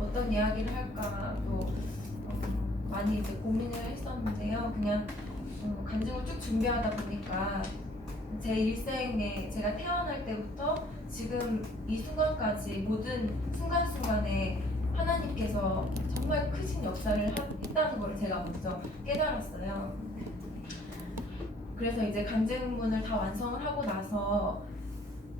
어떤 이야기를 할까 또 많이 이제 고민을 했었는데요. 그냥 간증을 쭉 준비하다 보니까 제 일생에 제가 태어날 때부터 지금 이 순간까지 모든 순간순간에 하나님께서 정말 크신 역사를 했다는 걸 제가 먼저 깨달았어요. 그래서 이제 간증문을 다 완성을 하고 나서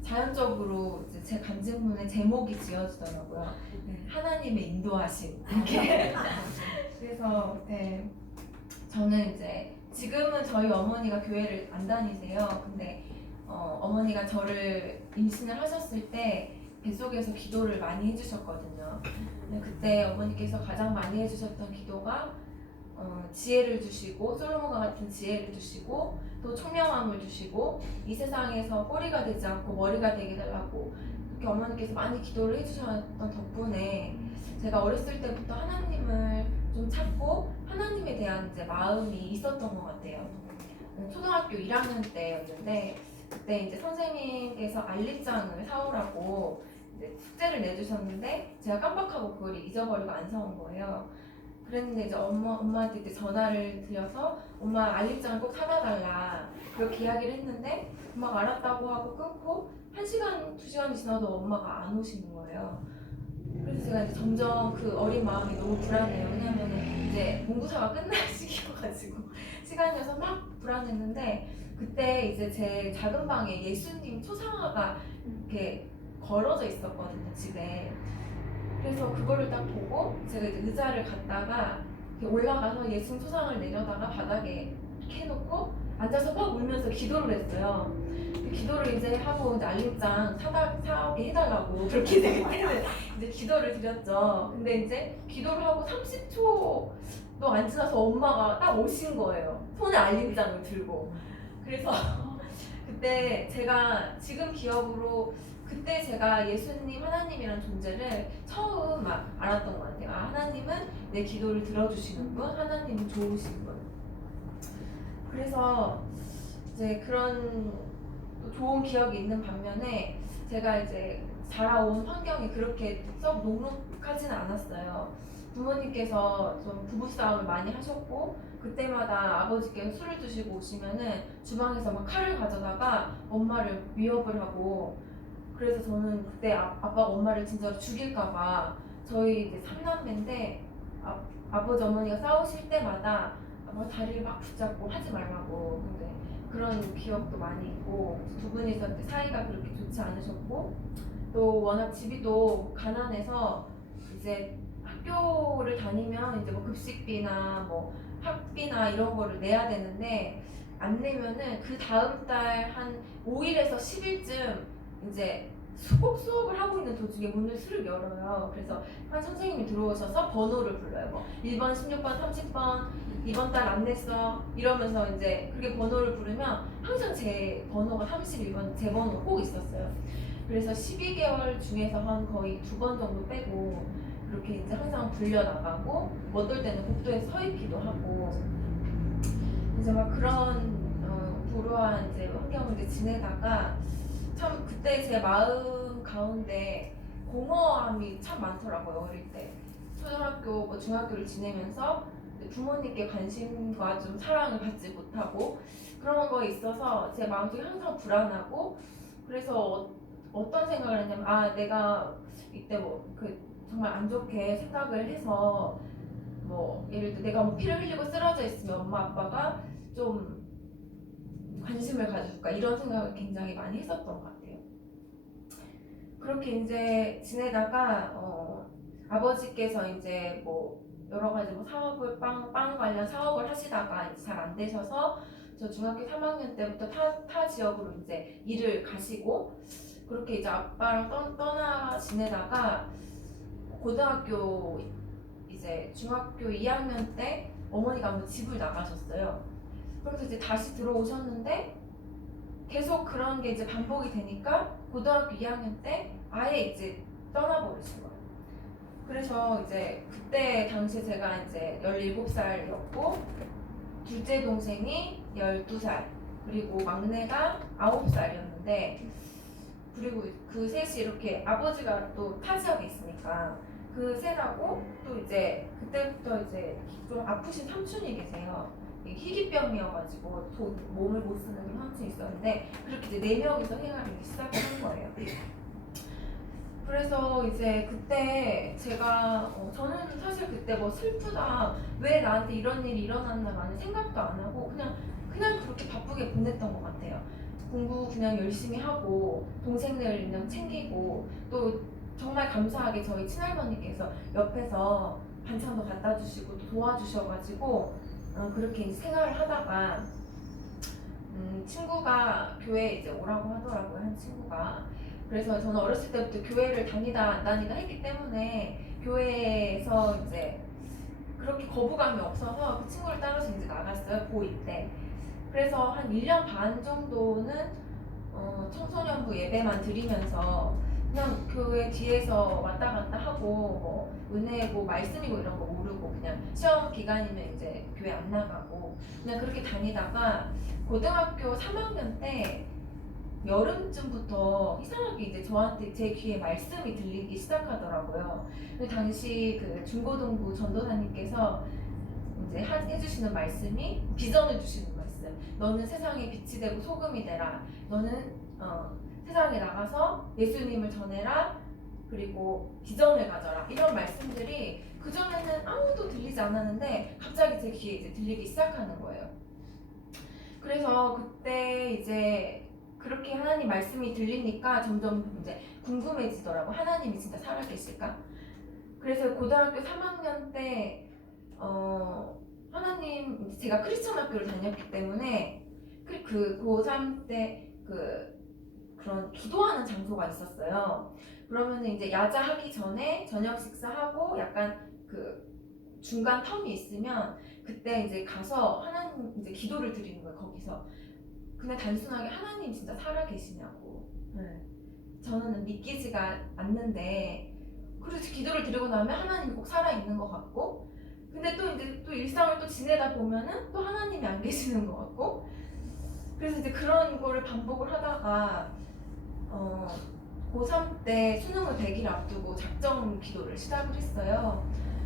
자연적으로 이제 제 간증문의 제목이 지어지더라고요. 네, 하나님의 인도하심 이렇게. 그래서 네, 저는 이제 지금은 저희 어머니가 교회를 안 다니세요. 근데 어머니가 저를 임신을 하셨을 때 뱃속에서 기도를 많이 해주셨거든요. 근데 그때 어머니께서 가장 많이 해주셨던 기도가 지혜를 주시고 솔로몬과 같은 지혜를 주시고 또 총명함을 주시고 이 세상에서 꼬리가 되지 않고 머리가 되게 달라고 그렇게 어머니께서 많이 기도를 해주셨던 덕분에 제가 어렸을 때부터 하나님을 좀 찾고 하나님에 대한 이제 마음이 있었던 것 같아요. 초등학교 1학년 때였는데 그때 이제 선생님께서 알림장을 사오라고 이제 숙제를 내주셨는데 제가 깜빡하고 그걸 잊어버리고 안 사온 거예요. 그랬는데 이제 엄마한테 이제 전화를 드려서 엄마 알림장을 꼭 사다 달라 그렇게 이야기를 했는데 엄마가 알았다고 하고 끊고 1시간, 2시간이 지나도 엄마가 안 오시는 거예요. 그래서 제가 이제 점점 그 어린 마음이 너무 불안해요. 왜냐면 이제 공부사가 끝날 시기여가지고 시간이어서 막 불안했는데 그때 이제 제 작은 방에 예수님 초상화가 이렇게 걸어져 있었거든요, 집에. 그래서 그거를 딱 보고 제가 이제 의자를 갖다가 이렇게 올라가서 예수님 초상을 내려다가 바닥에 이렇게 해놓고 앉아서 막 울면서 기도를 했어요. 기도를 이제 하고 이제 알림장 사오게 해달라고 그렇게 이제 그때는 이제 기도를 드렸죠. 근데 이제 기도를 하고 30초도 안 지나서 엄마가 딱 오신 거예요. 손에 알림장을 들고. 그래서 그때 제가 지금 기억으로 그때 제가 예수님, 하나님이란 존재를 처음 막 알았던 것 같아요. 아, 하나님은 내 기도를 들어주시는 분, 하나님은 좋으신 분. 그래서 이제 그런 좋은 기억이 있는 반면에 제가 이제 자라온 환경이 그렇게 썩 녹록하지는 않았어요. 부모님께서 좀 부부싸움을 많이 하셨고 그때마다 아버지께서 술을 드시고 오시면은 주방에서 막 칼을 가져다가 엄마를 위협을 하고 그래서 저는 그때 아빠가 엄마를 진짜로 죽일까봐 저희 이제 3남매인데 아버지 어머니가 싸우실 때마다 뭐 다리를 막 붙잡고 하지 말라고 근데 그런 기억도 많이 있고 두 분이서 사이가 그렇게 좋지 않으셨고 또 워낙 집이 또 가난해서 이제 학교를 다니면 이제 뭐 급식비나 뭐 학비나 이런 거를 내야 되는데 안 내면은 그 다음 달 한 5일에서 10일쯤 이제 꼭 수업을 하고 있는 도중에 문을 스르륵 열어요. 그래서 한 선생님이 들어오셔서 번호를 불러요. 뭐 1번, 16번, 30번 이번 달 안 냈어 이러면서 이제 그렇게 번호를 부르면 항상 제 번호가 31번 제 번호가 꼭 있었어요. 그래서 12개월 중에서 한 거의 2번 정도 빼고 그렇게 이제 항상 불려 나가고 뭐 어떨 때는 복도에서 서 있기도 하고 이제 막 그런 불우한 이제 환경을 이제 지내다가 참 그때 제 마음 가운데 공허함이 참 많더라고요. 어릴 때 초등학교 뭐 중학교를 지내면서 부모님께 관심과 좀 사랑을 받지 못하고 그런 거에 있어서 제 마음속이 항상 불안하고 그래서 어떤 생각을 했냐면 아 내가 이때 뭐 그 정말 안 좋게 생각을 해서 뭐 예를 들어 내가 뭐 피를 흘리고 쓰러져 있으면 엄마 아빠가 좀 관심을 가져줄까 이런 생각을 굉장히 많이 했었던 것 같아요. 그렇게 이제 지내다가 아버지께서 이제 뭐 여러 가지 뭐 사업을 빵 관련 사업을 하시다가 이제 잘 안 되셔서 저 중학교 3학년 때부터 타 지역으로 이제 일을 가시고 그렇게 이제 아빠랑 떠나 지내다가 고등학교 이제 중학교 2학년 때 어머니가 한번 집을 나가셨어요. 그래서 이제 다시 들어오셨는데 계속 그런 게 이제 반복이 되니까 고등학교 2학년 때 아예 이제 떠나버리신 거예요. 그래서 이제 그때 당시에 제가 이제 17살이었고 둘째 동생이 12살 그리고 막내가 9살이었는데 그리고 그 셋이 이렇게 아버지가 또 타 지역에 있으니까 보니까 그 세라고 또 이제 그때부터 이제 좀 아프신 삼촌이 계세요. 희귀병이어가지고 몸을 못 쓰는 그런 삼촌이 있었는데 그렇게 이제 4명이서 생활을 시작한 거예요. 그래서 이제 그때 제가 저는 사실 그때 뭐 슬프다 왜 나한테 이런 일이 일어났나 라는 생각도 안 하고 그냥 그렇게 바쁘게 보냈던 것 같아요. 공부 그냥 열심히 하고 동생들 그냥 챙기고 또 정말 감사하게 저희 친할머니께서 옆에서 반찬도 갖다 주시고 또 도와주셔가지고 그렇게 이제 생활을 하다가 친구가 교회에 이제 오라고 하더라고요. 한 친구가. 그래서 저는 어렸을 때부터 교회를 다니다 안 다니다 했기 때문에 교회에서 이제 그렇게 거부감이 없어서 그 친구를 따라서 이제 나갔어요. 고2 때. 그래서 한 1년 반 정도는 청소년부 예배만 드리면서 그냥 교회 뒤에서 왔다 갔다 하고 뭐 은혜고 말씀이고 이런 거 모르고 그냥 시험 기간이면 이제 교회 안 나가고 그냥 그렇게 다니다가 고등학교 3학년 때 여름쯤부터 이상하게 이제 저한테 제 귀에 말씀이 들리기 시작하더라고요. 그 당시 그 중고등부 전도사님께서 이제 해주시는 말씀이 비전을 주시는 말씀. 너는 세상에 빛이 되고 소금이 되라. 너는 세상에 나가서 예수님을 전해라. 그리고 비전을 가져라. 이런 말씀들이 그전에는 아무도 들리지 않았는데 갑자기 제 귀에 이제 들리기 시작하는 거예요. 그래서 그때 이제 그렇게 하나님 말씀이 들리니까 점점 이제 궁금해지더라고. 하나님이 진짜 살아계실까? 그래서 고등학교 3학년 때 하나님 제가 크리스천 학교를 다녔기 때문에 그 고3 때 그런 기도하는 장소가 있었어요. 그러면은 이제 야자 하기 전에 저녁 식사하고 약간 그 중간 텀이 있으면 그때 이제 가서 하나님 이제 기도를 드리는 거예요. 거기서 그냥 단순하게 하나님 진짜 살아계시냐고. 네. 저는 믿기지가 않는데 그래서 기도를 드리고 나면 하나님이 꼭 살아있는 것 같고 근데 또 이제 또 일상을 또 지내다 보면은 또 하나님이 안 계시는 것 같고 그래서 이제 그런 거를 반복을 하다가 고3 때 수능을 100일 앞두고 작정 기도를 시작을 했어요.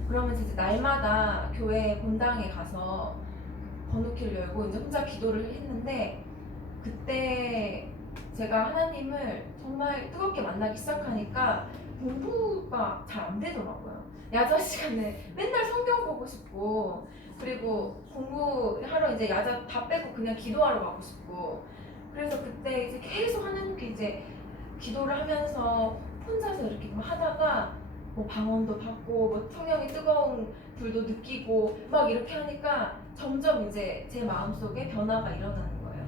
그러면서 이제 날마다 교회 본당에 가서 번호키를 열고 이제 혼자 기도를 했는데 그때 제가 하나님을 정말 뜨겁게 만나기 시작하니까 공부가 잘 안 되더라고요. 야자 시간에 맨날 성경 보고 싶고 그리고 공부하러 이제 야자 다 빼고 그냥 기도하러 가고 싶고 그래서 그때 이제 계속 하나님께 이제 기도를 하면서 혼자서 이렇게 하다가 뭐 방언도 받고 뭐 성령의 뜨거운 불도 느끼고 막 이렇게 하니까 점점 이제 제 마음속에 변화가 일어나는 거예요.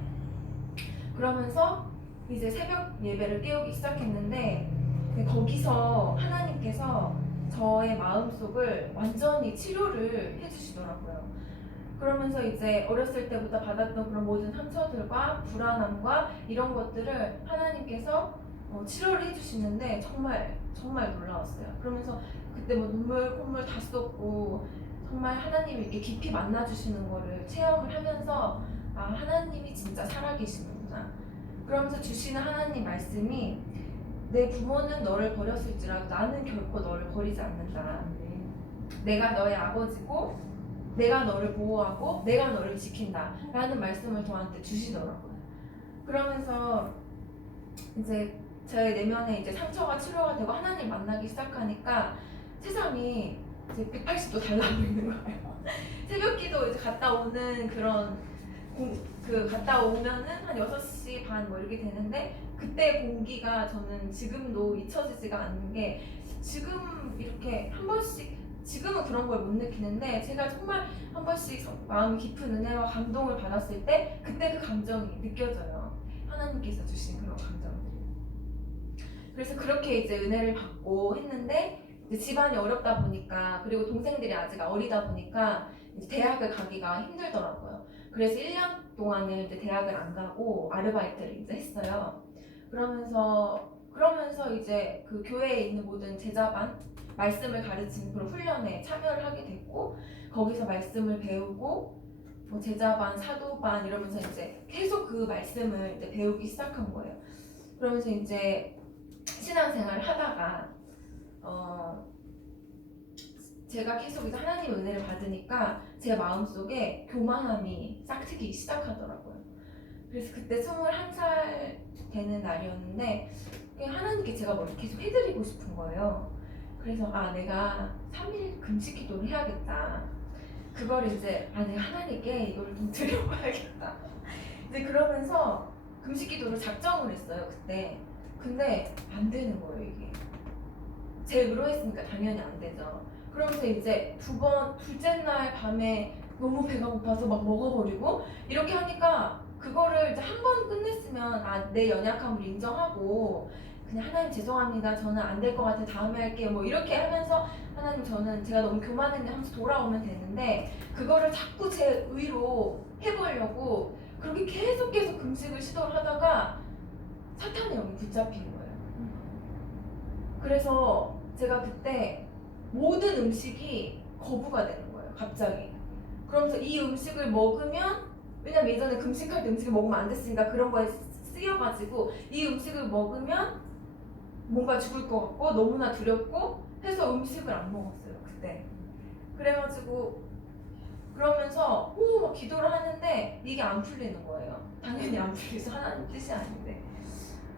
그러면서 이제 새벽 예배를 깨우기 시작했는데 거기서 하나님께서 저의 마음속을 완전히 치료를 해주시더라고요. 그러면서 이제 어렸을 때부터 받았던 그런 모든 상처들과 불안함과 이런 것들을 하나님께서 치료를 해주시는데 정말 놀라웠어요. 그러면서 그때 뭐 눈물 콧물 다 쏟고 정말 하나님이 이렇게 깊이 만나주시는 거를 체험을 하면서 아 하나님이 진짜 살아계시는구나. 그러면서 주시는 하나님 말씀이 내 부모는 너를 버렸을지라도 나는 결코 너를 버리지 않는다. 내가 너의 아버지고 내가 너를 보호하고 내가 너를 지킨다 라는 말씀을 저한테 주시더라고요. 그러면서 이제 제 내면에 이제 상처가 치료가 되고 하나님 만나기 시작하니까 세상이 이제 180도 달라보이는 거예요. 새벽 기도 이제 갔다 오는 갔다 오면은 한 6시 반 뭐 이렇게 되는데 그때 공기가 저는 지금도 잊혀지지가 않는 게 지금 이렇게 한 번씩 지금은 그런 걸 못 느끼는데 제가 정말 한 번씩 마음이 깊은 은혜와 감동을 받았을 때 그때 그 감정이 느껴져요. 하나님께서 주신 그런 감정들이. 그래서 그렇게 이제 은혜를 받고 했는데 이제 집안이 어렵다 보니까 그리고 동생들이 아직 어리다 보니까 이제 대학을 가기가 힘들더라고요. 그래서 1년 동안은 이제 대학을 안 가고 아르바이트를 이제 했어요. 그러면서 이제 그 교회에 있는 모든 제자반 말씀을 가르치는 그런 훈련에 참여를 하게 됐고 거기서 말씀을 배우고 뭐 제자반, 사도반 이러면서 이제 계속 그 말씀을 이제 배우기 시작한 거예요. 그러면서 이제 신앙생활을 하다가 제가 계속 이제 하나님의 은혜를 받으니까 제 마음속에 교만함이 싹트기 시작하더라고요. 그래서 그때 21살 되는 날이었는데 하나님께 제가 뭘 계속 해드리고 싶은 거예요. 그래서 내가 3일 금식 기도를 해야겠다. 그걸 이제 내가 하나님께 이걸 좀 드려봐야겠다. 이제 그러면서 금식 기도를 작정을 했어요 그때. 근데 안 되는 거예요 이게. 제 의로했으니까 당연히 안 되죠. 그러면서 이제 둘째 날 밤에 너무 배가 고파서 막 먹어버리고 이렇게 하니까 그거를 이제 한 번 끝냈으면 내 연약함을 인정하고 그냥 하나님 죄송합니다. 저는 안 될 것 같아. 다음에 할게요. 뭐 이렇게 하면서 하나님 저는 제가 너무 교만했네 하면서 돌아오면 되는데 그거를 자꾸 제 의로 해보려고 그렇게 계속 금식을 시도를 하다가 사탄의 영이 붙잡힌 거예요. 그래서 제가 그때 모든 음식이 거부가 되는 거예요. 갑자기. 그러면서 이 음식을 먹으면 왜냐면 예전에 금식할 때 음식을 먹으면 안 됐으니까 그런 거에 쓰여가지고 이 음식을 먹으면 뭔가 죽을 것 같고 너무나 두렵고 해서 음식을 안 먹었어요 그때. 그래가지고 그러면서 막 기도를 하는데 이게 안 풀리는 거예요. 당연히 안 풀리죠. 하나님 뜻이 아닌데.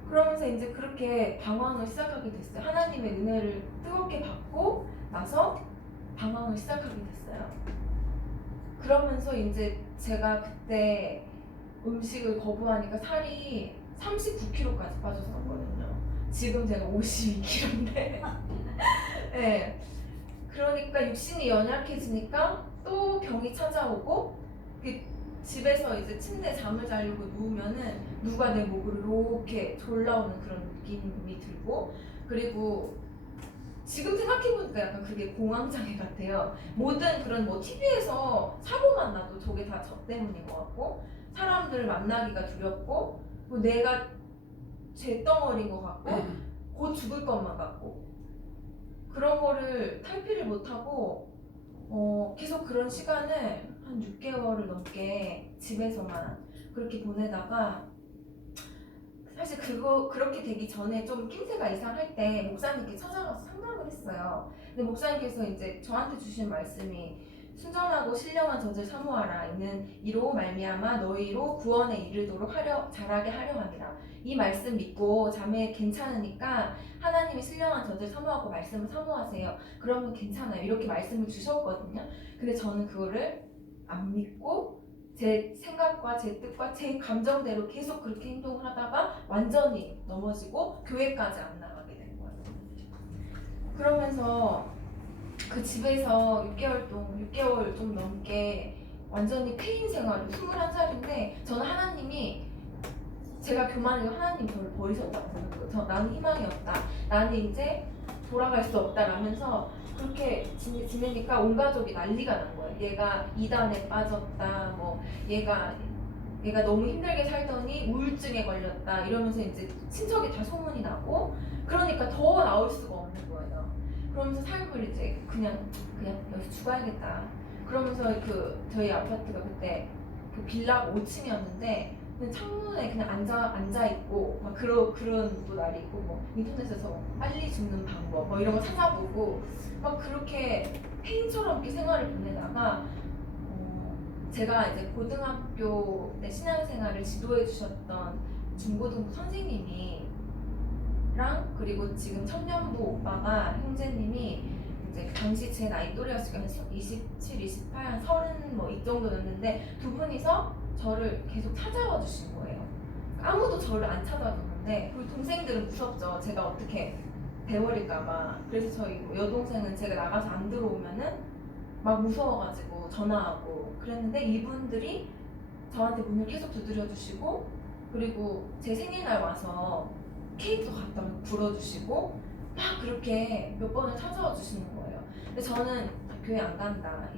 그러면서 이제 그렇게 방황을 시작하게 됐어요. 하나님의 은혜를 뜨겁게 받고 나서 방황을 시작하게 됐어요. 그러면서 이제 제가 그때 음식을 거부하니까 살이 39kg까지 빠졌었거든요. 지금 제가 52kg인데 네. 그러니까 육신이 연약해지니까 또 병이 찾아오고 집에서 이제 침대에 잠을 자려고 누우면은 누가 내 목을 이렇게 졸라오는 그런 느낌이 들고 그리고 지금 생각해보니까 약간 그게 공황장애 같아요. 모든 그런 TV에서 사고만 나도 저게 다 저 때문인 것 같고 사람들을 만나기가 두렵고 뭐 내가 쇳덩어리인 것 같고 곧 죽을 것만 같고 그런 거를 탈피를 못하고 계속 그런 시간을 한 6개월을 넘게 집에서만 그렇게 보내다가 사실 그렇게 되기 전에 좀 낌새가 이상할 때 목사님께 찾아가서 상담을 했어요. 근데 목사님께서 이제 저한테 주신 말씀이 순전하고 신령한 젖을 사모하라. 이는 이로 말미암아 너희로 구원에 이르도록 자라게 하려 함이라. 이 말씀 믿고 자매 괜찮으니까 하나님이 신령한 젖을 사모하고 말씀을 사모하세요. 그러면 괜찮아요. 이렇게 말씀을 주셨거든요. 근데 저는 그거를 안 믿고 제 생각과 제 뜻과 제 감정대로 계속 그렇게 행동을 하다가 완전히 넘어지고 교회까지 안 나가게 된 거예요. 그러면서 그 집에서 6개월 좀 넘게 완전히 폐인 생활을 21살인데 저는 하나님이 제가 교만해서 하나님 저를 버리셨다고 생각해요. 나는 희망이 없다. 나는 이제 돌아갈 수 없다라면서 그렇게 지내니까 온 가족이 난리가 난 거예요. 얘가 이단에 빠졌다. 뭐 얘가 너무 힘들게 살더니 우울증에 걸렸다. 이러면서 이제 친척이 다 소문이 나고 그러니까 더 나올 수가 없는 거예요. 그러면서 삶을 이제 그냥 여기서 죽어야겠다. 그러면서 저희 아파트가 그때 그 빌라 5층이었는데 그냥 창문에 그냥 앉아 있고 막 그런 또 날이 있고 뭐 인터넷에서 빨리 죽는 방법 뭐 이런 거 찾아보고 막 그렇게 폐인처럼 이렇게 생활을 보내다가 제가 이제 고등학교 때 신앙생활을 지도해 주셨던 중고등부 선생님이랑 그리고 지금 청년부 오빠가 형제님이 이제 당시 제 나이 또래였으니까 한 27, 28, 한 30 뭐 이 정도였는데 두 분이서 저를 계속 찾아와 주신 거예요. 아무도 저를 안 찾아줬는데 그리고 동생들은 무섭죠. 제가 어떻게 돼버릴까봐. 그래서 저희 여동생은 제가 나가서 안 들어오면은 막 무서워가지고 전화하고 그랬는데 이분들이 저한테 문을 계속 두드려 주시고 그리고 제 생일날 와서 케이크도 갖다 불어주시고 막 그렇게 몇 번을 찾아와 주시는 거예요. 근데 저는 교회 안 간다.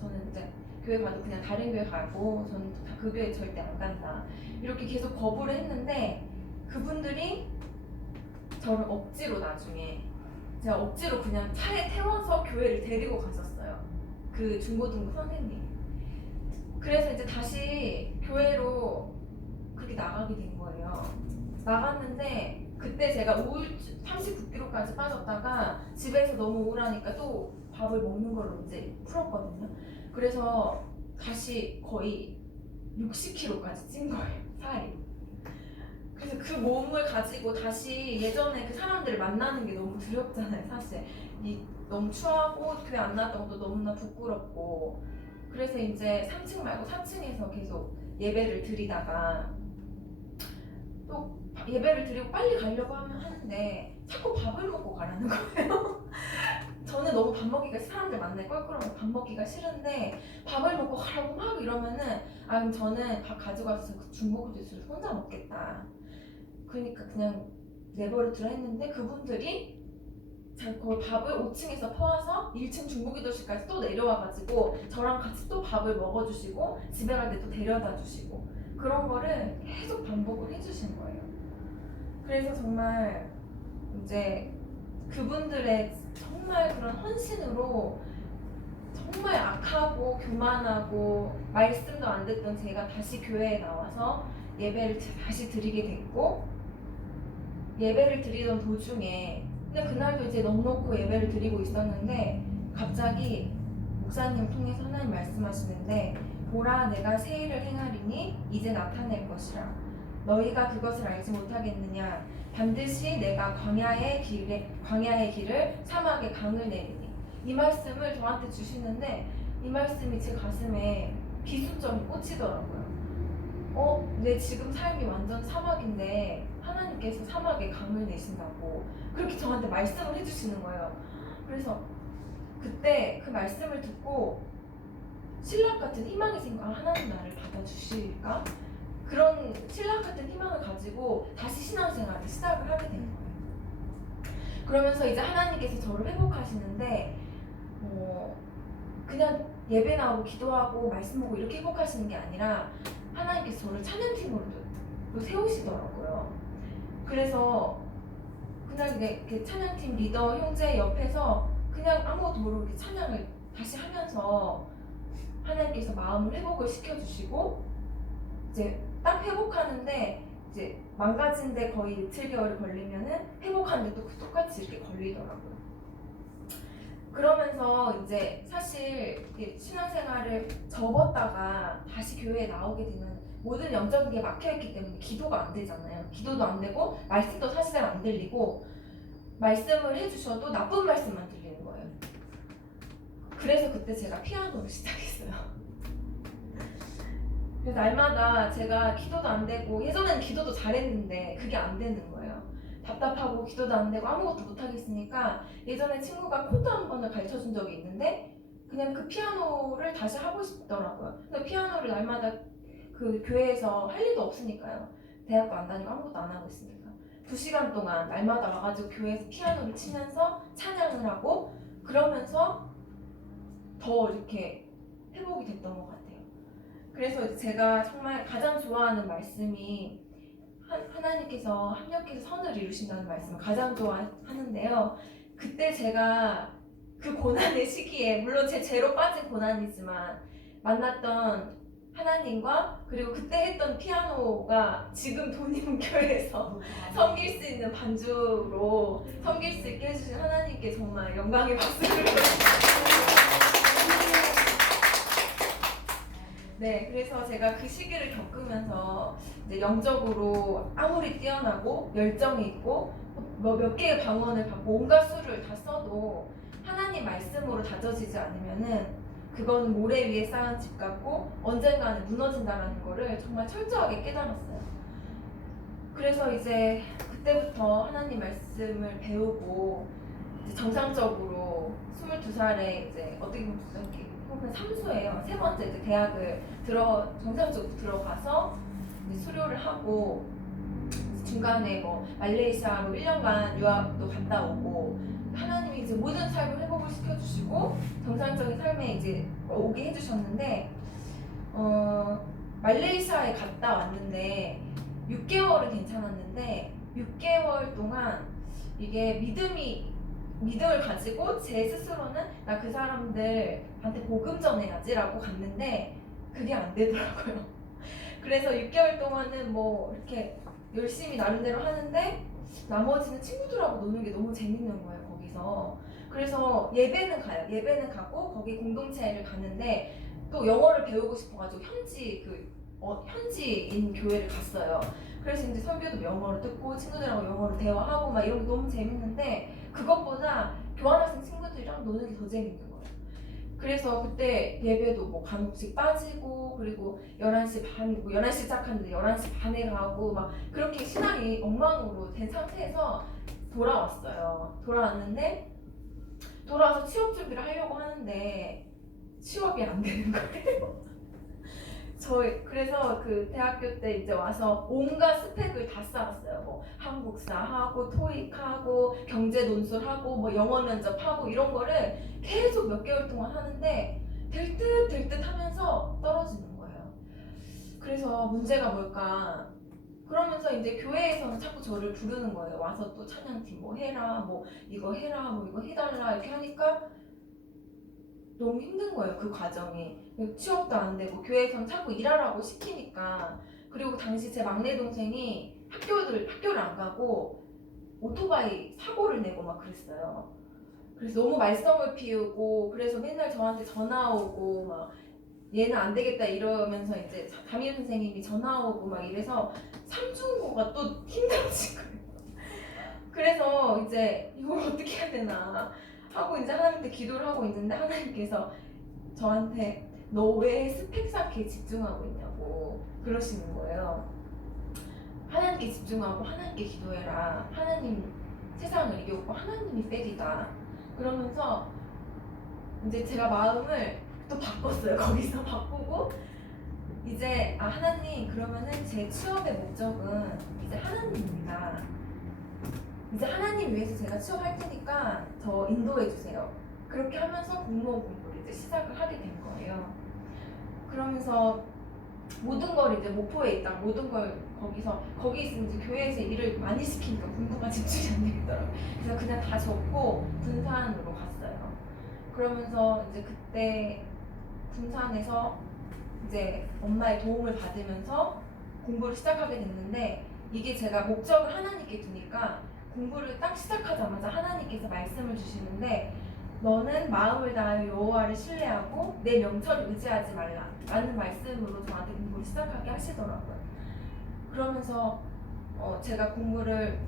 저는 이제 교회 가도 그냥 다른 교회 가고 저는 그 교회 절대 안 간다. 이렇게 계속 거부를 했는데 그분들이 저를 억지로 나중에 제가 억지로 그냥 차에 태워서 교회를 데리고 갔었어요. 그 중고등부 선생님이. 그래서 이제 다시 교회로 그렇게 나가게 된 거예요. 나갔는데 그때 제가 39kg까지 빠졌다가 집에서 너무 우울하니까 또 밥을 먹는 걸로 이제 풀었거든요. 그래서 다시 거의 60kg까지 찐 거예요, 살이. 그래서 그 몸을 가지고 다시 예전에 그 사람들을 만나는 게 너무 두렵잖아요, 사실. 너무 추하고 교회 안 나왔던 것도 너무나 부끄럽고. 그래서 이제 3층 말고 4층에서 계속 예배를 드리다가 또 예배를 드리고 빨리 가려고 하는데 자꾸 밥을 먹고 가라는 거예요. 저는 너무 밥 먹기가, 사람들 만나게 껄끄러워서 밥 먹기가 싫은데 밥을 먹고 가라고 막 이러면은 그럼 저는 밥 가져가서 그 중고기 주스를 혼자 먹겠다. 그러니까 그냥 내버려두라 했는데 그분들이 거의 밥을 5층에서 퍼와서 1층 중고기 도시까지 또 내려와가지고 저랑 같이 또 밥을 먹어주시고 집에 갈 때 또 데려다 주시고 그런 거를 계속 반복을 해주신 거예요. 그래서 정말 이제 그분들의 정말 그런 헌신으로 정말 악하고 교만하고 말씀도 안 듣던 제가 다시 교회에 나와서 예배를 다시 드리게 됐고, 예배를 드리던 도중에 근데 그날도 이제 넉넉고 예배를 드리고 있었는데 갑자기 목사님 통해서 하나님 말씀하시는데, 보라 내가 새 일을 행하리니 이제 나타낼 것이라. 너희가 그것을 알지 못하겠느냐. 반드시 내가 광야의 길을 사막에 강을 내리니. 이 말씀을 저한테 주시는데 이 말씀이 제 가슴에 비수점이 꽂히더라고요. 내 지금 삶이 완전 사막인데 하나님께서 사막에 강을 내신다고 그렇게 저한테 말씀을 해주시는 거예요. 그래서 그때 그 말씀을 듣고 신랑 같은 희망이 생겨. 하나님 나를 받아주실까? 그런 신랑 같은 희망을 가지고 다시 신앙생활을 시작을 하게 된 거예요. 그러면서 이제 하나님께서 저를 회복하시는데 그냥 예배 나오고 기도하고 말씀 보고 이렇게 회복하시는 게 아니라 하나님께서 저를 찬양팀으로 세우시더라고요. 그래서 그날 이렇게 찬양팀 리더 형제 옆에서 그냥 아무것도 모르게 찬양을 다시 하면서 하나님께서 마음을 회복을 시켜주시고 이제 딱 회복하는데 이제 망가진데 거의 이틀 겨울이 걸리면은 회복하는데 또 똑같이 이렇게 걸리더라고요. 그러면서 이제 사실 신앙생활을 접었다가 다시 교회에 나오게 되면 모든 영적인 게 막혀있기 때문에 기도가 안 되잖아요. 기도도 안 되고 말씀도 사실 안 들리고 말씀을 해주셔도 나쁜 말씀만 들리는 거예요. 그래서 그때 제가 피아노를 시작했어요. 그래서 날마다 제가 기도도 안 되고 예전에는 기도도 잘했는데 그게 안 되는 거예요. 답답하고 기도도 안 되고 아무것도 못 하겠으니까 예전에 친구가 코드 한 번을 가르쳐 준 적이 있는데 그냥 그 피아노를 다시 하고 싶더라고요. 근데 피아노를 날마다 그 교회에서 할 일도 없으니까요. 대학도 안 다니고 아무것도 안 하고 있으니까 2시간 동안 날마다 와가지고 교회에서 피아노를 치면서 찬양을 하고 그러면서 더 이렇게 회복이 됐던 것 같아요. 그래서 제가 정말 가장 좋아하는 말씀이 하나님께서 합력해서 선을 이루신다는 말씀을 가장 좋아하는데요. 그때 제가 그 고난의 시기에 물론 제 죄로 빠진 고난이지만 만났던 하나님과 그리고 그때 했던 피아노가 지금 돈이문교회에서 섬길 수 있는 반주로 섬길 수 있게 해주신 하나님께 정말 영광의 박수를 네, 그래서 제가 그 시기를 겪으면서 이제 영적으로 아무리 뛰어나고 열정이 있고 몇 개의 방언을 받고 온갖 수를 다 써도 하나님 말씀으로 다져지지 않으면은 그건 모래 위에 쌓은 집 같고 언젠가는 무너진다라는 거를 정말 철저하게 깨달았어요. 그래서 이제 그때부터 하나님 말씀을 배우고 이제 정상적으로 22살에 이제 어떻게 보면 그냥 삼수예요. 세 번째 이제 대학을 정상적으로 들어가서 이제 수료를 하고 중간에 뭐 말레이시아로 1년간 유학도 갔다 오고 하나님이 이제 모든 삶을 회복을 시켜주시고 정상적인 삶에 이제 오게 해주셨는데 말레이시아에 갔다 왔는데 6개월은 괜찮았는데 6개월 동안 이게 믿음을 가지고 제 스스로는 나 그 사람들한테 복음 전해야지 라고 갔는데 그게 안 되더라고요. 그래서 6개월 동안은 뭐 이렇게 열심히 나름대로 하는데 나머지는 친구들하고 노는 게 너무 재밌는 거예요, 거기서. 그래서 예배는 가요. 예배는 가고 거기 공동체를 가는데 또 영어를 배우고 싶어가지고 현지인 교회를 갔어요. 그래서 이제 설교도 영어로 듣고 친구들하고 영어로 대화하고 막 이런 게 너무 재밌는데 그것보다 교환학생 친구들이랑 노는 게 더 재밌는 거예요. 그래서 그때 예배도 뭐 간혹씩 빠지고 그리고 11시 반, 뭐 11시 시작하는데 11시 반에 가고 막 그렇게 신앙이 엉망으로 된 상태에서 돌아왔어요. 돌아와서 취업 준비를 하려고 하는데 취업이 안 되는 거예요. 그래서 그 대학교 때 이제 와서 온갖 스펙을 다 쌓았어요. 뭐 한국사 하고 토익하고 경제 논술하고 뭐 영어 면접하고 이런 거를 계속 몇 개월 동안 하는데 될 듯 하면서 떨어지는 거예요. 그래서 문제가 뭘까? 그러면서 이제 교회에서는 자꾸 저를 부르는 거예요. 와서 또 찬양팀 뭐 해라, 뭐 이거 해라, 뭐 이거 해달라 이렇게 하니까 너무 힘든 거예요. 그 과정이. 취업도 안 되고 교회에서는 자꾸 일하라고 시키니까. 그리고 당시 제 막내 동생이 학교를 안 가고 오토바이 사고를 내고 막 그랬어요. 그래서 너무 말썽을 피우고 그래서 맨날 저한테 전화 오고 막 얘는 안 되겠다 이러면서 이제 담임 선생님이 전화 오고 막 이래서 삼중고가 또 힘들어진 거예요. 그래서 이제 이걸 어떻게 해야 되나 하고 이제 하나님께 기도를 하고 있는데 하나님께서 저한테 너 왜 스펙 쌓기에 집중하고 있냐고 그러시는 거예요. 하나님께 집중하고 하나님께 기도해라. 하나님 세상을 이겼고 하나님이 백이다. 그러면서 이제 제가 마음을 또 바꿨어요. 거기서 바꾸고 이제 하나님 그러면은 제 취업의 목적은 이제 하나님입니다. 이제 하나님 위해서 제가 취업할 테니까 저 인도해 주세요. 그렇게 하면서 공무원 공부를 이제 시작을 하게 된 거예요. 그러면서 모든 걸 이제 목포에 있다 모든 걸 거기 있으면 이제 교회에서 일을 많이 시키니까 공부가 집중이 안 되겠더라고요. 그래서 그냥 다 접고 군산으로 갔어요. 그러면서 이제 그때 군산에서 이제 엄마의 도움을 받으면서 공부를 시작하게 됐는데 이게 제가 목적을 하나님께 두니까 공부를 딱 시작하자마자 하나님께서 말씀을 주시는데 너는 마음을 다하여 여호와를 신뢰하고 내 명철을 의지하지 말라 라는 말씀으로 저한테 공부를 시작하게 하시더라고요. 그러면서 제가 공부를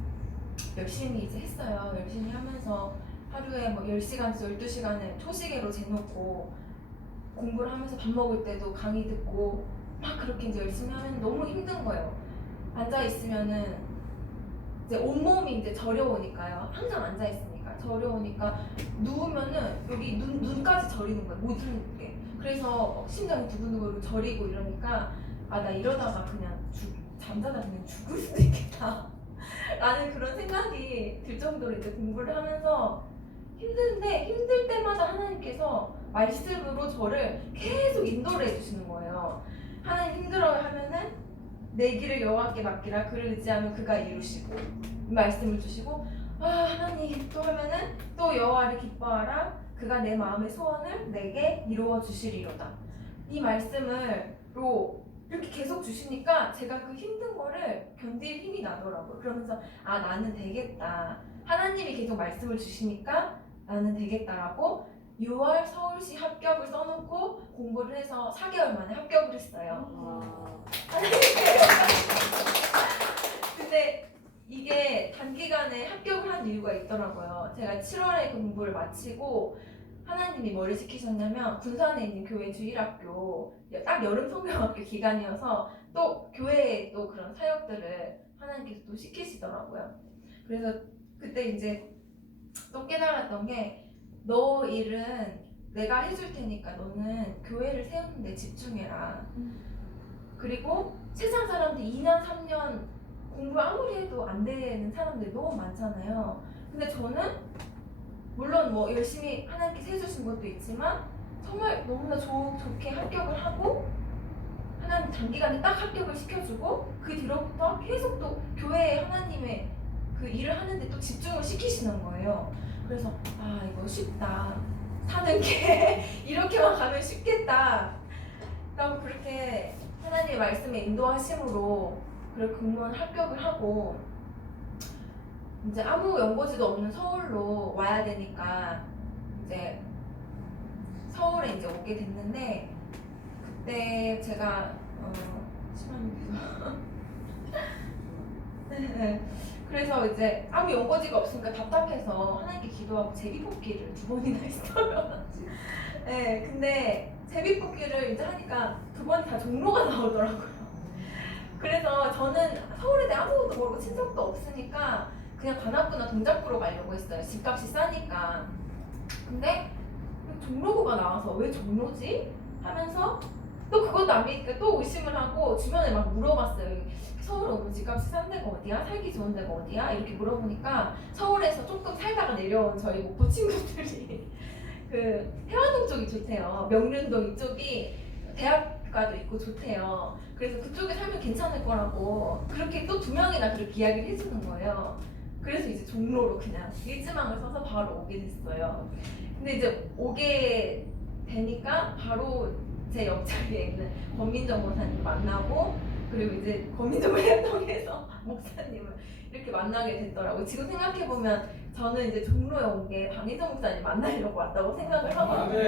열심히 이제 했어요. 열심히 하면서 하루에 뭐 10시간에서 12시간을 초시계로 재놓고 공부를 하면서 밥 먹을 때도 강의 듣고 막 그렇게 이제 열심히 하면 너무 힘든 거예요. 앉아 있으면은 이제 온몸이 이제 저려오니까요. 항상 앉아 있으니까 저려오니까 누우면은 여기 눈까지 저리는 거예요. 모든 게. 그래서 심장이 두근두근 저리고 이러니까 나 이러다가 그냥 잠자다 그냥 죽을 수도 있겠다. 라는 그런 생각이 들 정도로 이제 공부를 하면서 힘든데 힘들 때마다 하나님께서 말씀으로 저를 계속 인도를 해주시는 거예요. 하나님 힘들어요 하면은 내 길을 여호와께 맡기라 그를 의지하면 그가 이루시고 말씀을 주시고 하나님 또 하면은 또 여호와를 기뻐하라 그가 내 마음의 소원을 내게 이루어 주시리로다. 이 말씀을로 이렇게 계속 주시니까 제가 그 힘든 거를 견딜 힘이 나더라고요. 그러면서 나는 되겠다. 하나님이 계속 말씀을 주시니까 나는 되겠다라고 6월 서울시 합격을 써놓고 공부를 해서 4개월 만에 합격을 했어요. 근데 이게 단기간에 합격을 한 이유가 있더라고요. 제가 7월에 공부를 마치고 하나님이 뭐를 시키셨냐면 군산에 있는 교회 주일학교 딱 여름 성경학교 기간이어서 또 교회에 또 그런 사역들을 하나님께서 또 시키시더라고요. 그래서 그때 이제 또 깨달았던 게 너 일은 내가 해줄 테니까 너는 교회를 세우는 데 집중해라. 그리고 세상 사람들 2년 3년 공부 아무리 해도 안 되는 사람들이 너무 많잖아요. 근데 저는 물론 뭐 열심히 하나님께서 해주신 것도 있지만 정말 너무나 좋게 합격을 하고 하나님 단기간에 딱 합격을 시켜주고 그 뒤로부터 계속 또 교회에 하나님의 그 일을 하는데 또 집중을 시키시는 거예요. 그래서 이거 쉽다. 사는 게 이렇게만 가면 쉽겠다. 라고 그렇게 하나님의 말씀에 인도하심으로 그렇게 공무원 합격을 하고 이제 아무 연고지도 없는 서울로 와야 되니까 이제 오게 됐는데 그때 제가 심한 네. 그래서 이제 아무 연고지가 없으니까 답답해서 하나님께 기도하고 제비뽑기를 2번이나 했어요. 네, 근데 제비뽑기를 이제 하니까 2번이 다 종로가 나오더라고요. 그래서 저는 서울에 아무것도 모르고 친척도 없으니까 그냥 관악구나 동작구로 가려고 했어요. 집값이 싸니까. 근데 종로구가 나와서 왜 종로지? 하면서 또 그것도 안 믿으니까 또 의심을 하고 주변에 막 물어봤어요. 서울 오면 집값이 싼 데가 어디야? 살기 좋은 데가 어디야? 이렇게 물어보니까 서울에서 조금 살다가 내려온 저희 목포 친구들이 그 해화동 쪽이 좋대요. 명륜동 이쪽이 대학가도 있고 좋대요. 그래서 그쪽에 살면 괜찮을 거라고 그렇게 또 2명이나 그렇게 이야기를 해주는 거예요. 그래서 이제 종로로 그냥 일지망을 써서 바로 오게 됐어요. 근데 이제 오게 되니까 바로 제 옆자리에 있는 권민정 목사님 만나고 그리고 이제 권민정을 통해서 목사님을 이렇게 만나게 됐더라고요. 지금 생각해보면 저는 이제 종로에 온 게 박민정 목사님 만나려고 왔다고 생각을 하거든요.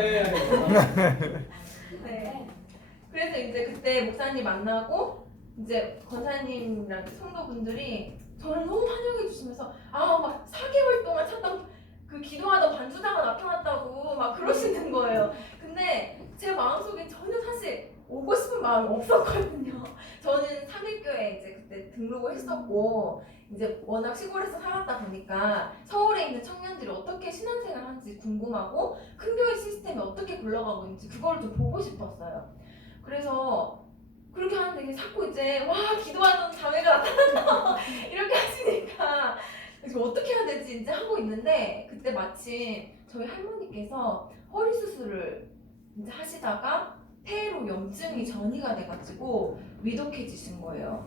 네. 그래서 이제 그때 목사님 만나고 이제 권사님이랑 성도분들이 저를 너무 환영해 주시면서 막 4개월 동안 찾던 그 기도하던 반주자가 나타났다고 막 그러시는 거예요. 근데 제 마음속에 전혀 사실 오고 싶은 마음이 없었거든요. 저는 삼일교회 이제 그때 등록을 했었고 이제 워낙 시골에서 살았다 보니까 서울에 있는 청년들이 어떻게 신앙생활 하는지 궁금하고 큰 교회 시스템이 어떻게 굴러가고 있는지 그걸 좀 보고 싶었어요. 그래서 그렇게 하는데 자꾸 이제 와 기도하던 자매가 나타난다 이렇게 하시니까 지금 어떻게 해야 되지 이제 하고 있는데 그때 마침 저희 할머니께서 허리 수술을 이제 하시다가 폐로 염증이 전이가 돼가지고 위독해지신 거예요.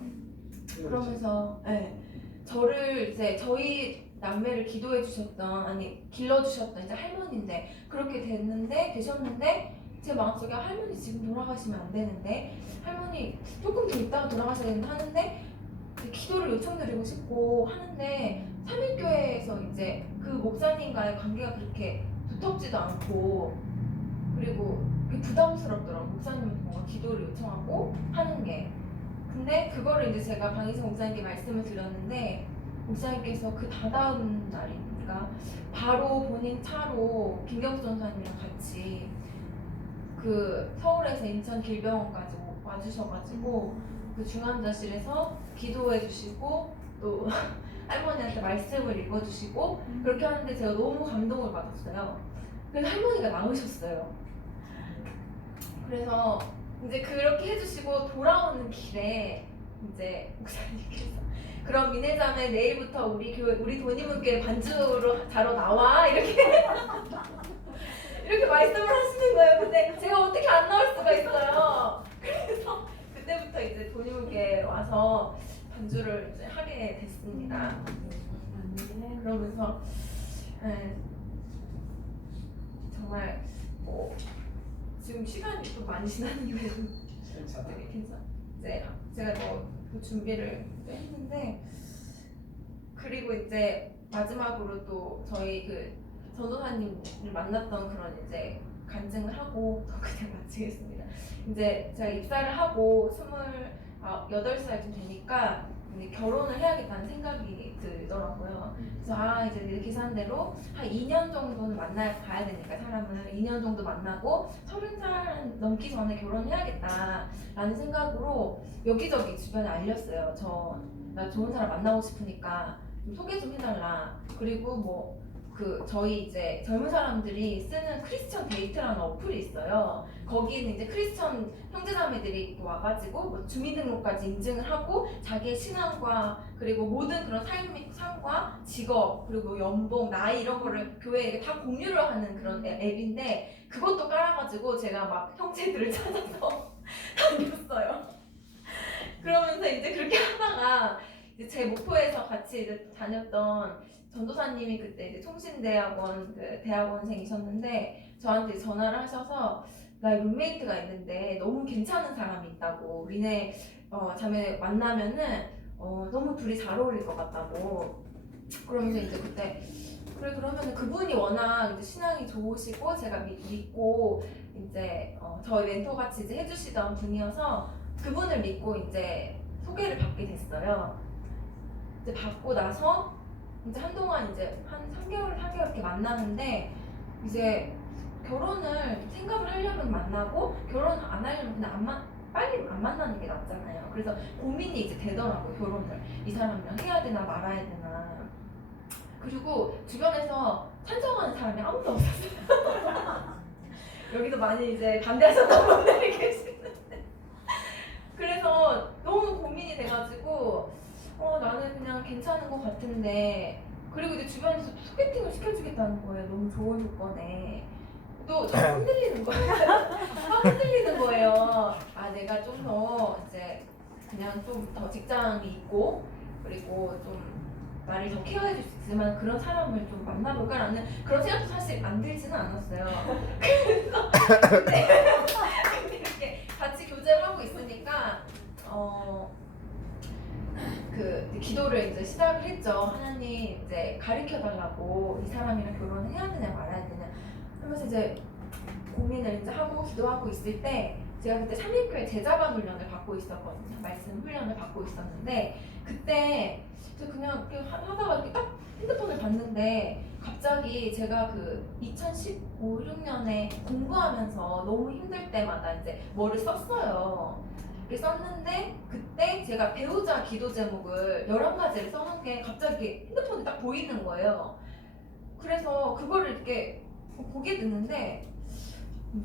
그러면서 네, 저를 이제 저희 남매를 기도해 주셨던 길러 주셨던 이제 할머니인데 그렇게 되셨는데 제 마음속에 할머니 지금 돌아가시면 안 되는데 할머니 조금 더 있다가 돌아가셔야 되는데 하는데 기도를 요청드리고 싶고 하는데 삼일교회에서 이제 그 목사님과의 관계가 그렇게 두텁지도 않고 그리고 그게 부담스럽더라고요. 목사님한테 뭔가 기도를 요청하고 하는 게. 근데 그거를 이제 제가 방희성 목사님께 말씀을 드렸는데 목사님께서 그 다다음 날이니까 바로 본인 차로 김경수 전사님이랑 같이 그 서울에서 인천 길병원까지 와주셔가지고 그 중환자실에서 기도해 주시고 또 할머니한테 말씀을 읽어주시고 그렇게 하는데 제가 너무 감동을 받았어요. 그래서 할머니가 나으셨어요. 그래서 이제 그렇게 해주시고 돌아오는 길에 이제 목사님께서 그럼 미네자매 내일부터 우리 돈이문교회 반주로 자러 나와 이렇게 이렇게 말씀을 하시는 거예요. 근데 제가 어떻게 안 나올 수가 있어요. 그래서 그때부터 이제 돈이문교회 와서 반주를 이제 하게 됐습니다. 그러면서 정말 지금 시간이 좀 많이 지나는 게 되게 괜찮아. 이제 제가 그 준비를 했는데 그리고 이제 마지막으로 또 저희 그 전도사님을 만났던 그런 이제 간증을 하고 그냥 마치겠습니다. 이제 제가 입사를 하고 28살쯤 되니까 이제 결혼을 해야겠다는 생각이 들더라고요. 그래서 이제 이렇게 대로 한 2년 정도는 봐야 되니까 사람을 2년 정도 만나고 30살 넘기 전에 결혼해야겠다라는 생각으로 여기저기 주변에 알렸어요. 나 좋은 사람 만나고 싶으니까 좀 소개 좀 해달라. 그리고 저희 이제 젊은 사람들이 쓰는 크리스천 데이트라는 어플이 있어요. 거기는 이제 크리스천 형제자매들이 와가지고 주민등록까지 인증을 하고 자기의 신앙과 그리고 모든 그런 삶과 직업 그리고 연봉, 나이 이런 거를 교회에 다 공유를 하는 그런 앱인데 그것도 깔아가지고 제가 막 형제들을 찾아서 다녔어요. 그러면서 이제 그렇게 하다가 이제 제 목포에서 같이 이제 다녔던 전도사님이 그때 이제 통신대학원 그 대학원생이셨는데 저한테 전화를 하셔서 나 룸메이트가 있는데 너무 괜찮은 사람이 있다고 리네 자매 만나면은 너무 둘이 잘 어울릴 것 같다고 그러면서 이제 그때 그래 그러면 그분이 워낙 이제 신앙이 좋으시고 제가 믿고 이제 저희 멘토 같이 이제 해주시던 분이어서 그분을 믿고 이제 소개를 받게 됐어요. 이제 받고 나서 이제 한동안 이제 한 3개월, 4개월 이렇게 만나는데 이제 결혼을 생각을 하려면 만나고 결혼 안 하려면 그냥 빨리 안 만나는 게 낫잖아요. 그래서 고민이 이제 되더라고요. 결혼을 이 사람이랑 해야 되나 말아야 되나. 그리고 주변에서 찬성하는 사람이 아무도 없었어요. 여기도 많이 이제 반대하셨던 분들이 계시는데 그래서 너무 고민이 돼가지고 나는 그냥 괜찮은 것 같은데 그리고 이제 주변에서 소개팅을 시켜주겠다는 거예요. 너무 좋은 조건에 또 저 흔들리는 거예요. 흔들리는 거예요. 아 내가 좀 더 이제 그냥 좀 더 직장이 있고 그리고 좀 나를 더 케어해줄 수 있지만 그런 사람을 좀 만나볼까라는 그런 생각도 사실 안 들지는 않았어요. 그래서 근데 이렇게 같이 교제를 하고 있으니까 그 기도를 이제 시작을 했죠. 하나님 이제 가르쳐 달라고 이 사람이랑 결혼을 해야 되냐 말아야 되냐 하면서 이제 고민을 이제 하고 기도하고 있을 때 제가 그때 삼일교회 제자반 훈련을 받고 있었거든요. 말씀 훈련을 받고 있었는데 그때 저 그냥 이렇게 하다가 이렇게 딱 핸드폰을 봤는데 갑자기 제가 그 2015, 16년에 공부하면서 너무 힘들 때마다 이제 뭐를 썼어요. 이렇게 썼는데 그때 제가 배우자 기도 제목을 11가지를 써놓은 게 갑자기 핸드폰에 딱 보이는 거예요. 그래서 그거를 이렇게 보게 됐는데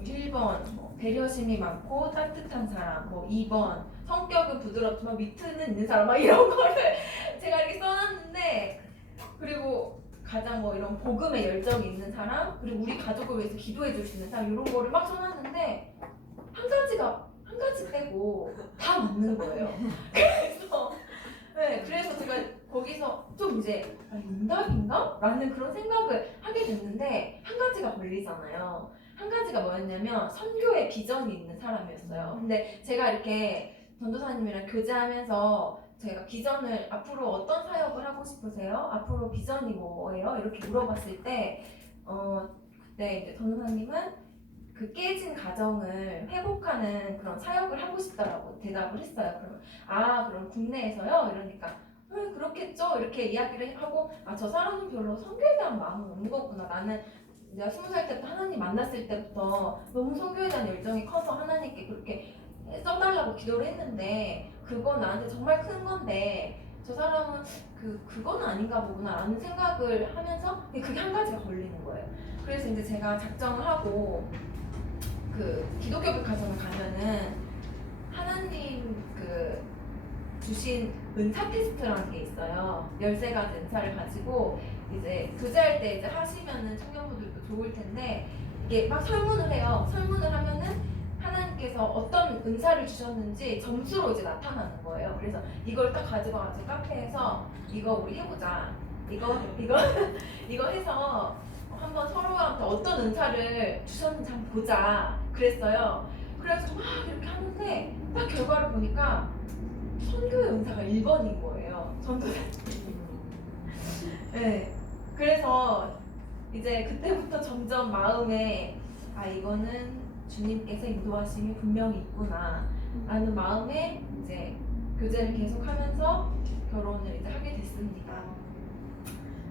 1번 배려심이 많고 따뜻한 사람, 2번 성격은 부드럽지만 위트는 있는 사람 막 이런 거를 제가 이렇게 써놨는데 그리고 가장 이런 복음에 열정이 있는 사람 그리고 우리 가족을 위해서 기도해 줄 수 있는 사람 이런 거를 막 써놨는데 한 가지 빼고 다 맞는 거예요. 그래서 제가 거기서 좀 이제 응답인가? 라는 그런 생각을 하게 됐는데 한 가지가 걸리잖아요. 한 가지가 뭐였냐면 선교의 비전이 있는 사람이었어요. 근데 제가 이렇게 전도사님이랑 교제하면서 제가 비전을 앞으로 어떤 사역을 하고 싶으세요? 앞으로 비전이 뭐예요? 이렇게 물어봤을 때 그때 이제 전도사님은 그 깨진 가정을 회복하는 그런 사역을 하고 싶다라고 대답을 했어요. 그럼 국내에서요? 이러니까 그렇겠죠? 이렇게 이야기를 하고 저 사람은 별로 선교에 대한 마음은 없는 거구나. 나는 내가 20살 때부터 하나님 만났을 때부터 너무 선교에 대한 열정이 커서 하나님께 그렇게 써달라고 기도를 했는데 그건 나한테 정말 큰 건데 저 사람은 그건 아닌가 보구나 라는 생각을 하면서 그게 한 가지가 걸리는 거예요. 그래서 이제 제가 작정을 하고 그 기독교 백화점을 가면은 하나님 주신 은사 테스트라는 게 있어요. 13가지 은사를 가지고 이제 교제할 때 이제 하시면은 청년분들도 좋을 텐데 이게 막 설문을 해요. 설문을 하면은 하나님께서 어떤 은사를 주셨는지 점수로 이제 나타나는 거예요. 그래서 이걸 딱 가지고 와서 카페에서 이거 우리 해보자. 이거 해서 한번 서로한테 어떤 은사를 주셨는지 한번 보자. 그랬어요. 그래서 막 이렇게 하는데 딱 결과를 보니까 선교의 은사가 1번인 거예요. 전도사님. 네. 그래서 이제 그때부터 점점 마음에 이거는 주님께서 인도하심이 분명히 있구나 라는 마음에 이제 교제를 계속하면서 결혼을 이제 하게 됐습니다.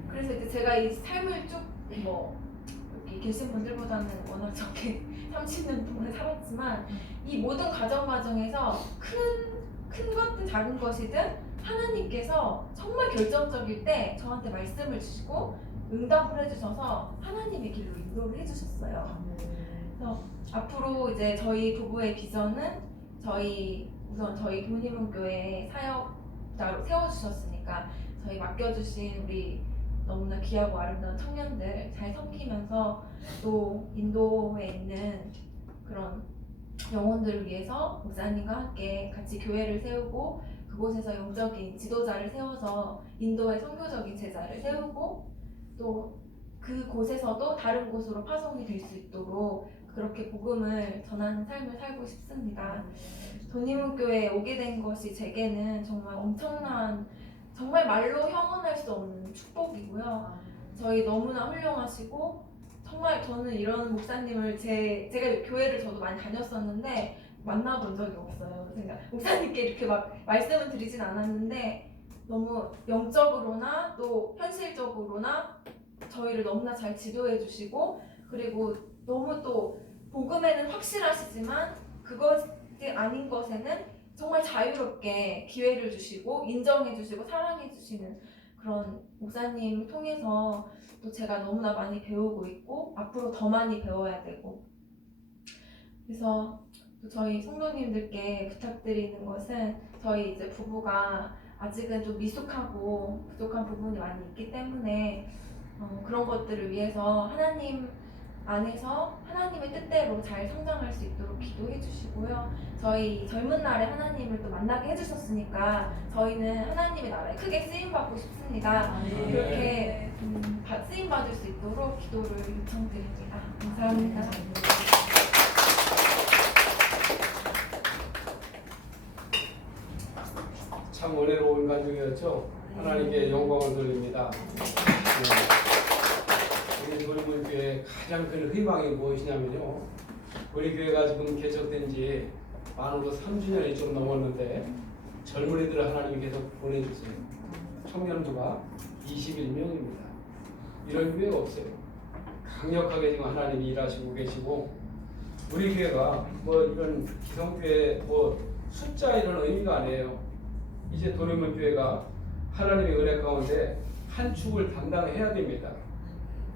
그래서 이제 제가 이 삶을 쭉 여기 계신 분들보다는 워낙 적게 30년 동안 살았지만 이 모든 과정에서 큰 것든 작은 것이든 하나님께서 정말 결정적일 때 저한테 말씀을 주시고 응답을 해주셔서 하나님의 길로 인도를 해주셨어요. 그래서 앞으로 이제 저희 부부의 비전은 우선 저희 돈이문교회 사역자로 세워주셨으니까 저희 맡겨주신 우리 너무나 귀하고 아름다운 청년들 잘 섬기면서 또 인도에 있는 그런 영혼들을 위해서 목사님과 함께 같이 교회를 세우고 그곳에서 영적인 지도자를 세워서 인도의 선교적인 제자를 세우고 또 그곳에서도 다른 곳으로 파송이 될 수 있도록 그렇게 복음을 전하는 삶을 살고 싶습니다. 돈이문교회에 오게 된 것이 제게는 정말 엄청난 정말 말로 형언할 수 없는 축복이고요. 저희 너무나 훌륭하시고 정말 저는 이런 목사님을 제가 교회를 저도 많이 다녔었는데 만나본 적이 없어요. 제가 목사님께 이렇게 막 말씀을 드리진 않았는데 너무 영적으로나 또 현실적으로나 저희를 너무나 잘 지도해 주시고 그리고 너무 또 복음에는 확실하시지만 그것이 아닌 것에는 정말 자유롭게 기회를 주시고 인정해 주시고 사랑해 주시는 그런 목사님 통해서 또 제가 너무나 많이 배우고 있고 앞으로 더 많이 배워야 되고 그래서 또 저희 성도님들께 부탁드리는 것은 저희 이제 부부가 아직은 좀 미숙하고 부족한 부분이 많이 있기 때문에 그런 것들을 위해서 하나님 안에서 하나님의 뜻대로 잘 성장할 수 있도록 기도해 주시고요. 저희 젊은 날에 하나님을 또 만나게 해주셨으니까 저희는 하나님의 나라에 크게 쓰임받고 싶습니다. 그렇게 쓰임받을 수 있도록 기도를 요청드립니다. 감사합니다. 참 은혜로운 가족이었죠. 하나님께 영광을 돌립니다. 우리 도림문교회 가장 큰 희망이 무엇이냐면요. 우리 교회가 지금 개척된 지 만으로 3주년이 좀 넘었는데 젊은이들을 하나님이 계속 보내주세요. 청년부가 21명입니다. 이런 교회가 없어요. 강력하게 지금 하나님이 일하시고 계시고 우리 교회가 뭐 이런 기성교회 뭐 숫자 이런 의미가 아니에요. 이제 도림문교회가 하나님의 은혜 가운데 한 축을 담당해야 됩니다.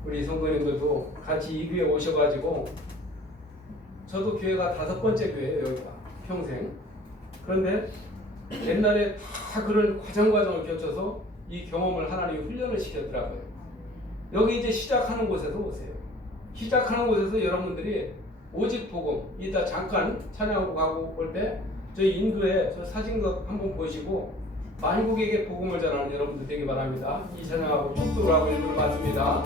우리 성도님들도 같이 이 교회에 오셔가지고 저도 교회가 5번째 교회예요. 여기가 평생. 그런데 옛날에 다 그런 과정을 거쳐서 이 경험을 하나님이 훈련을 시켰더라고요. 여기 이제 시작하는 곳에서 오세요. 시작하는 곳에서 여러분들이 오직 복음 이따 잠깐 찬양하고 가고 올 때 저희 인도에 저 사진도 한번 보시고 만국에게 복음을 전하는 여러분들 되기 바랍니다. 이 찬양하고 축도를 하고 읽는 것 같습니다.